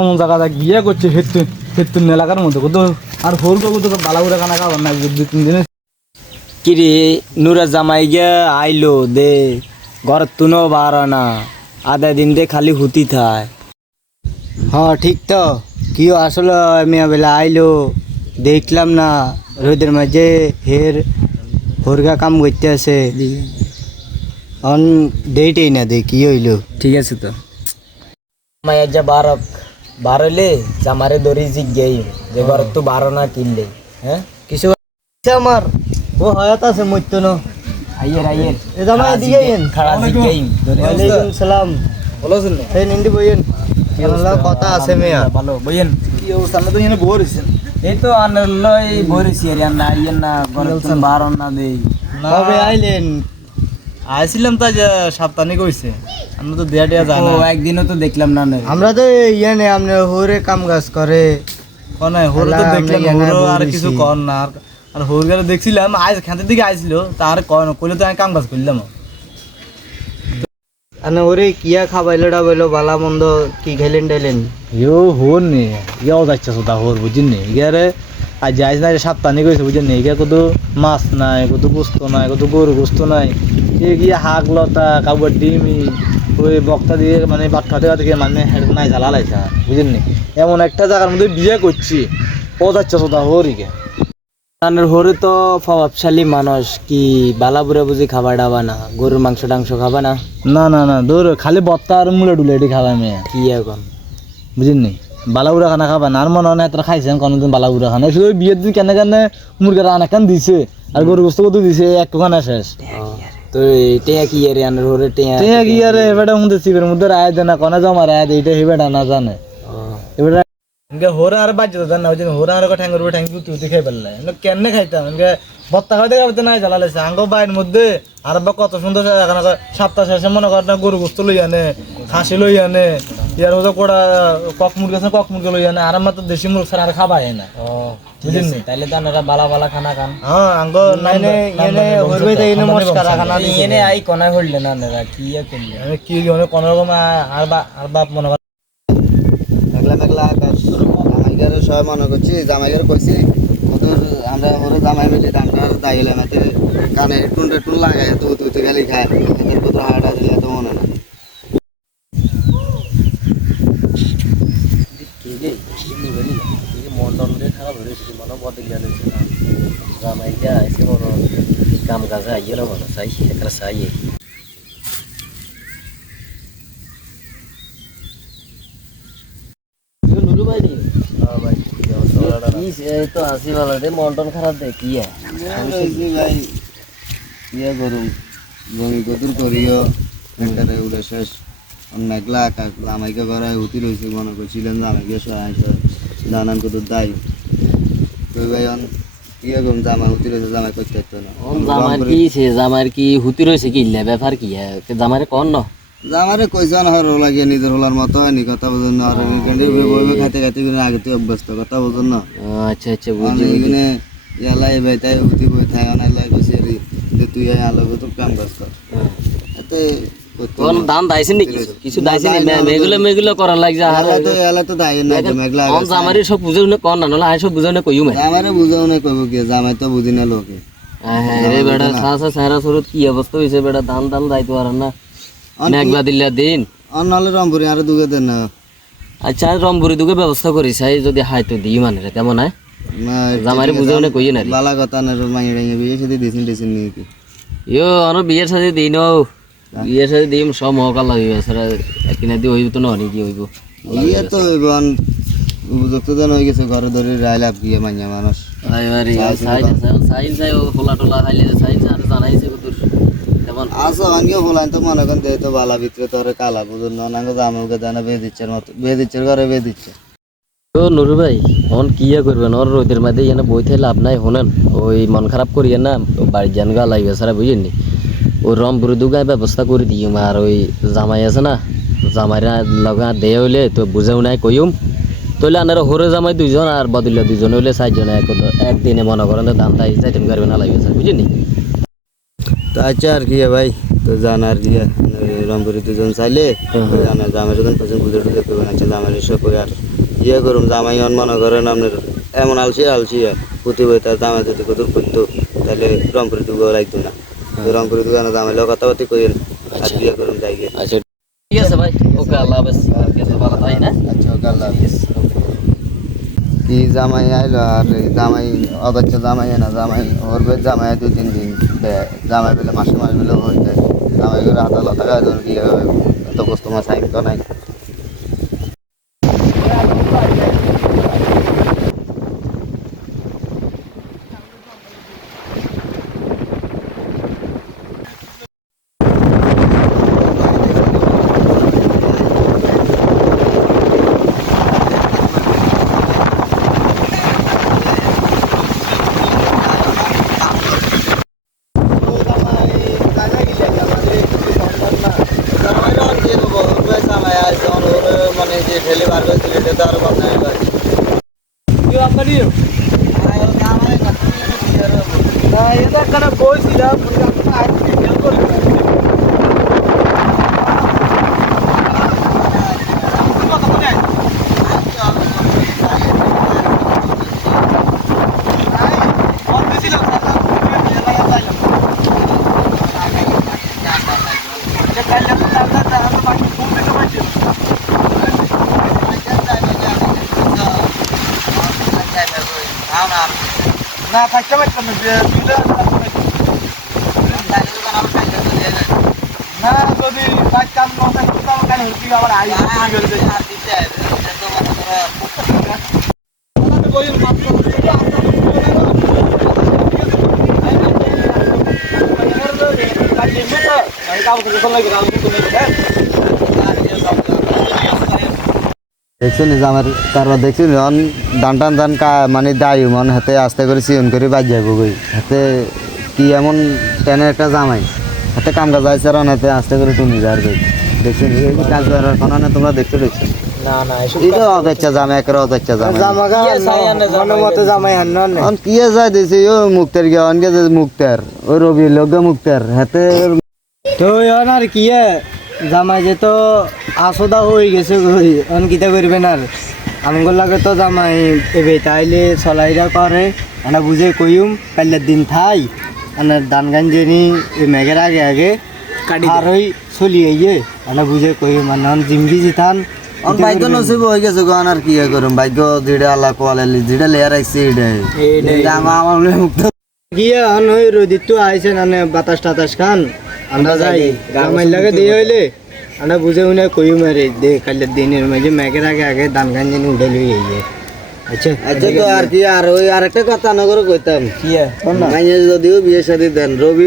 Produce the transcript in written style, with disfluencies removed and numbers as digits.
এমন জায়গা গিয়ে করছে হেতু এলাকার মধ্যে কত আর হোর কত বালাগুড়া খানা খাবার না 2-3 দিনে কিরে নুরা জামাই গিয়া আইলো দে ঘর তুনো বার না আধা দিন দে খালি হুতি থায়। হ্যাঁ ঠিক তো কি আসলে মিয়া বেলা আইলো দেখলাম না রোদের মাঝে হোরগা কাম করতে আছে অন দেইটেই না দে কি হইলো। ঠিক আছে তো জামাই যা বার হইলে জামারে দড়ি জিজ্ঞাই যে ঘর তো বারো না কিনলে হ্যাঁ কিছু আমার ও হয়াত আছে মইতো না আইয়ের এ জামাই দিকে আইন খাড়া জিজ্ঞাই ওয়ালাইকুম সালাম ভালো আছেন না? এই নিন্দি বইন কথা আছে মিয়া ভালো বইয়েন কি অবস্থা আমরা তো এখানে বোর হয়েছেন এই তো আনার লই বরিছি আর না আইয়েন না ঘর তো বারো না দেই কবে আইলেন? আইছিলাম তাই যে সাপ্তাহিক হয়েছে আমরা তো দেয়া টেয়া যায় ও না একদিনও তো দেখলাম না নে। আমরা তো ইয়ে নেই আপনার হোরে কাম কাজ করে নাই হোর তো আল্লাহ, দেখলাম আমরা ইয়ানা হোরও আর বলেছি। কিছু কর না আর হোর গেলে দেখছিলাম আজ খান্তির দিকে আইছিল তার কইলে তো আমি কাম কাজ করলাম আনে ওরে কিয়া খাবাইলো ডাবাইলো বালা মন্দ কি খেলেন ডাইলেন ইয়ো হোর নে ইয়াও যাচ্ছে সোদা হোর বুঝিন নি ইয়ারে আজ যাইস না সাপ্তাহিক হয়েছে বুঝিন নি ইয়া কত মাছ নাই কত গোস্ত নাই কত গরু গোস্ত নাই এ গিয়ে হাক লতা কাউবার ডিমি ওই বক্তা দিয়ে মানে ভাত খাতে খাতে গিয়ে মানে হেড নাই জ্বালা লাইছে বুঝিন নি এমন একটা জায়গার মধ্যে বিয়ে করছি ও যাচ্ছে সোদা হোরিকে আনার হরে তো প্রভাবশালী মানুষ কি বালা বুড়া বুঝি খাবার ডাবা না গরুর মাংস টাংস খাবা না না না না দৌড় খালি বত্তা আর মুলে ডুলে এটি খাওয়া মেয়ে কি এখন বুঝিন নি বালাগুড়া খানা খাবা না আর মনে হয় না এত খাইছেন কোনোদিন বালাগুড়া খানা শুধু বিয়ের দিন কেন কেন মুরগির রান একখান দিছে আর গরু গোস্ত কত দিছে একটু খানা শেষ তো টেয়া কি আরে আনার হরে টেয়া টেয়া কি আরে এবারে মধ্যে শিবের মধ্যে রায় দেয় না কোনা জমা রায় দেয় এটা হেবেটা না জানে এবারে ইনকে হোরা আর বাজ্য তো না বুঝিন হোরা আর ঠ্যাঙ্গর উপর ঠ্যাঙ্গি তুই খাই পারলে কেমনে খাইতাম ইনকে বত্তা খাইতে খাইতে নাই জ্বালা লাগছে আঙ্গ বাইরের মধ্যে আর বা কত সুন্দর এখন সপ্তাহ শেষে মনে কর না গরু গোস্ত লই আনে খাসি লই আনে ইয়ার মধ্যে কোড়া কক মুরগি আছে কক মুরগি লই আনে আর আমার তো দেশি মুরগ ছাড়া আর খাবাই না বুঝিন নি তাইলে তো আনারা বালা বালা খানা খান হ্যাঁ আঙ্গ নাইনে ইয়েনে হরবে তাই ইনে মস্কারা খানা দিছে এনে আই কোনা হইলে না আনারা কি করলে আমি কি অনেক কোন রকম আর বাপ মনে কর মেঘলা মেঘলা আকাশ জামাইগারে সবাই মনে করছি জামাইগারে কইছি ওদের আমরা ওরে জামাই মিলে আমরা দাইলে মাতে কানে টুন লাগায় তো তুই গালি খায় এদের কত হাড়া দিলে তো মনে না কাম কাজ আইয়ে না মনে চাই একটা চাই নুরু ভাই তো হাসি ভালো দে মন টন খারাপ দে কি ভাই ইয়ে করুন গমি গদুর করিও মেঘটারে উড়ে শেষ মেঘলা আকাশ জামাইকে ঘরে উতি রয়েছে মনে করছিলেন জামাইকে সহায় জানান কত দায় কই ভাই ইয়ে করুন জামা উতি রয়েছে জামাই করতে হতো না জামার কি হুতি রয়েছে কি ব্যাপার কি জামারে কন না জামারে কইছে না হর লাগিয়ে নিজের হলার মতো হয়নি কথা বুঝুন না আর এখানে বইবে খাইতে খাইতে আগে তুই অভ্যস্ত কথা বুঝুন না আচ্ছা আচ্ছা বুঝছি এখানে ইয়ালাই ভাই তাই উতি বই থাকে না লাই কইছে যে তুই আলো তো কাম কাজ কর এতে কোন দাম দাইছেন নাকি কিছু দাইছেন মেগুলো করার লাগছে আর এলা তো দাই না মেঘলা কোন জামারি সব বুঝাও না কোন না নলে আই সব বুঝাও না কইউ মে জামারে বুঝাও না কইব কি জামাই তো বুঝি না লোকে হ্যাঁ রে বেটা সাসা সারা সুরত কি অবস্থা হইছে বেটা দাম দাইতো আর না মেঘলা দিল্লা দিন আর নাহলে রংপুরি আর দুগে দেন না আচ্ছা রংপুরি দুকে ব্যবস্থা করিস যদি হাইতো দিই মানে রে তেমন হয় জামারি বুঝাও না কইয়ে না রে বালা কথা না মাই রাইয়ে বিয়ে সাথে দিছেন নি কি ইয়ো আনো বিয়ের সাথে দিন বিয়ের সাথে দিম সব মহকাল লাগবে সারা কিনা দি হইব তো না কি হইব ইয়ে তো বন উপযুক্ত জন হয়ে গেছে ঘরে ধরে রাইলাপ গিয়ে মাইয়া মানুষ সাইন হোলা টোলা খাইলে সাইন আর জানাইছে কত তেমন আসো আনিও বলান তো মনে করেন তো বালা ভিতরে তোরে কালা বুঝুন না নাঙ্গ জামুকে জানা বেদিচ্ছের মতো বেদিচ্ছের ঘরে বেদিচ্ছে ও নুরু ভাই এখন কি করবেন ওর রোদের মধ্যে এনে বই থেকে লাভ নাই শোনেন ওই মন খারাপ করিয়ে না বাড়ির জান গা লাগবে সারা বুঝেননি ওই রংপুরি দুগায় ব্যবস্থা করে দিই আর ওই জামাই আছে না জামাইরা লগা দেয় হইলে তো বুঝেও নাই কইম তাহলে আনারা হরে জামাই দুইজন আর বদলে দুইজন হইলে চারজনে একদিনে মনে করেন দাম তাই চাইতেন করবে না লাগবে স্যার বুঝেনি তো আচ্ছা আর কি ভাই তো জানার রংপুরি দুজন চাইলে জানা জামাই যখন পছন্দ বুঝে টুঝে করবেন আচ্ছা জামাই এসব করে আর করুন জামাই মনে করেন আপনার এমন আলসি প্রতি বই তার জামাই যদি কদুর করতো তাহলে রংপুরি দুগো লাগতো না রংপুরি দুগানো জামাই লোক কথাবার্তি করেন আর করুন যাই গিয়ে আচ্ছা ঠিক আছে ভাই ওকে আল্লাহ হাফেজ আর কিছু ভালো তাই না আচ্ছা ওকে আল্লাহ হাফেজ কি জামাই আইলো আর জামাই অবাচ্চ জামাই না জামাই ওর জামাই 2-3 দিন জামাই পেলে মাস পেলে হয়ে যায় জামাই করে আদালত টাকা কি এত কষ্ট মাস আইন তো নাই মানে যে ঠেলে বার করে দিলে তো আরো ভাবনা এটা একটা বইছিলাম না থাকতে পারতাম না যদি কাম না করতাম কেন হচ্ছে আবার আই দেখছেন আমার তারপর দেখছেন ধান টান ধান মানে দায়ু মন হাতে আস্তে করে সিয়ন করে বাজ যাবো গই হাতে কি এমন টেনের একটা জামাই হাতে কাম কাজ আছে আর হাতে আস্তে করে তুমি যার গই দেখছেন এই কাজ করার কোনো না তোমরা দেখতে দেখছো না না এটা অগচ্ছা জামাই একের অগচ্ছা জামাই জামাগা মনে মতো জামাই হান্ন অন কি যায় দিছে ও মুক্তার গিয়া অনকে যে মুক্তার ও রবি লোক মুক্তার হাতে তো আর কি জামাই যে তো আসোদা হয়ে গেছে অন কিতা করবেন আর আমগর লাগে তো জামাই এবে তাইলে চলাইরা করে আনা বুঝে কইম কাইলের দিন থাই আনার ধান গান জেনি মেঘের আগে আগে আর ওই চলিয়ে গিয়ে আনা বুঝে কইম আর জিমবি জিতান অন ভাগ্য নসিব হয়ে গেছে গান আর কি করুম ভাগ্য যেটা আল্লাহ কোয়ালে যেটা লেয়ার আইছে এটা আমার মুক্ত গিয়ে অন ওই রোদিত আইছে না বাতাস টাতাস খান আমরা যাই জামাই লাগে দিয়ে হইলে আমরা বুঝে উনে কই মারে দে কালের দিনের মাঝে মেঘের আগে আগে ধান গান যেন উঠে লই যাইয়ে আচ্ছা আচ্ছা তো আর কি আর ওই আরেকটা কথা নগর কইতাম কি মাইনে যদিও বিয়ে শাদী দেন রবি